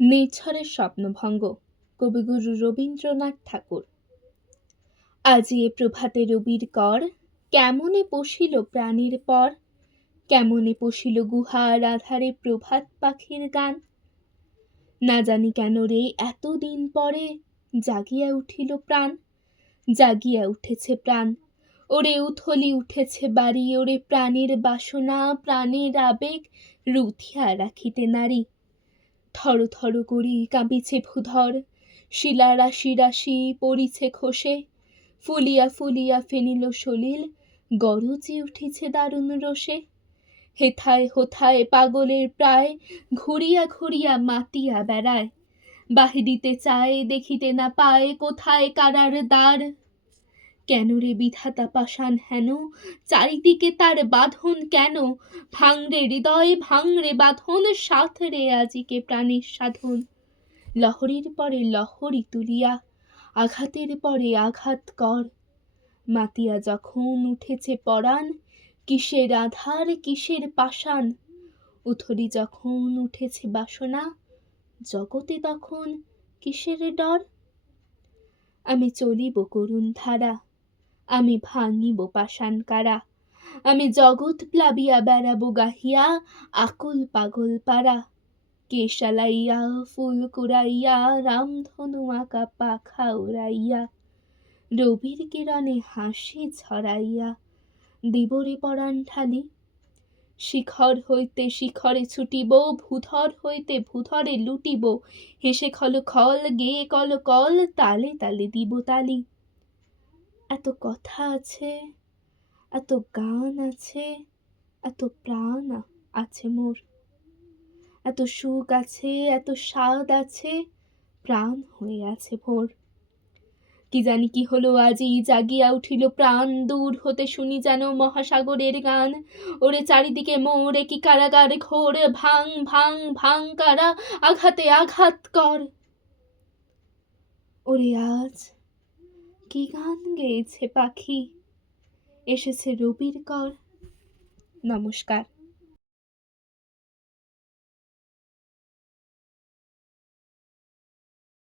নির্ঝরের স্বপ্নভঙ্গ। কবিগুরু রবীন্দ্রনাথ ঠাকুর। আজি এ প্রভাতে রবির কর, কেমনে পশিল প্রাণীর পর, কেমনে পশিল গুহার আধারে প্রভাত পাখির গান। না জানি কেন রে এতদিন পরে জাগিয়া উঠিল প্রাণ, জাগিয়া উঠেছে প্রাণ। ওরে উথলি উঠেছে বাড়ি, ওরে প্রাণের বাসনা প্রাণের আবেগ রুথিয়া রাখিতে নারী। থর থর করি কাঁপিছে ভূধর, শিলা রাশি রাশি পড়িছে খসে, ফুলিয়া ফুলিয়া ফেনিল সলিল, গরজে উঠিছে দারুণ রোষে। হেথায় হোথায় পাগলের প্রায়, ঘুরিয়া ঘুরিয়া মাতিয়া বেড়ায়, বাহিরিতে চায় দেখিতে না পায় কোথায় কারার দ্বার। কেন রে বিধাতা পাষাণ হেন, চারিদিকে তার বাঁধন কেন, ভাঙরে হৃদয় ভাঙরে বাঁধন, সাথ রে আজিকে প্রাণের সাধন। লহরীর পরে লহরী তুলিয়া, আঘাতের পরে আঘাত কর, মাতিয়া যখন উঠেছে পরাণ, কিসের আধার কিসের পাষাণ। উথলি যখন উঠেছে বাসনা, জগতে তখন কিসের ডর। আমি চলিব করুণ ধারা, আমি ভাঙিব পাষাণ কারা, আমি জগৎ প্লাবিয়া বেড়াবো গাহিয়া আকুল পাগল পারা। কেশালাইয়া ফুল কুড়াইয়া, রামধনু আঁকা পাখা উড়াইয়া, রবির কিরণে হাসি ছড়াইয়া দিবরে পরাণ ঢালি। শিখর হইতে শিখরে ছুটিব, ভূধর হইতে ভূধরে লুটিব, হেসে খল খল গেয়ে কল কল, তালে তালে দিব তালি। এত কথা আছে, এত গান আছে, এত প্রাণ আছে মোর, এত সুখ আছে, এত স্বাদ আছে, প্রাণ হয়ে আছে ভোর। কি জানি কি হলো আজি জাগিয়া উঠিল প্রাণ, দূর হতে শুনি যেন মহাসাগরের গান। ওরে চারিদিকে মোর কি কারাগার ঘোর, ভাং ভাং ভাং কারা, আঘাতে আঘাত কর। ওরে আজ কি গান গেয়েছে পাখি, এসেছে রবির কর। নমস্কার।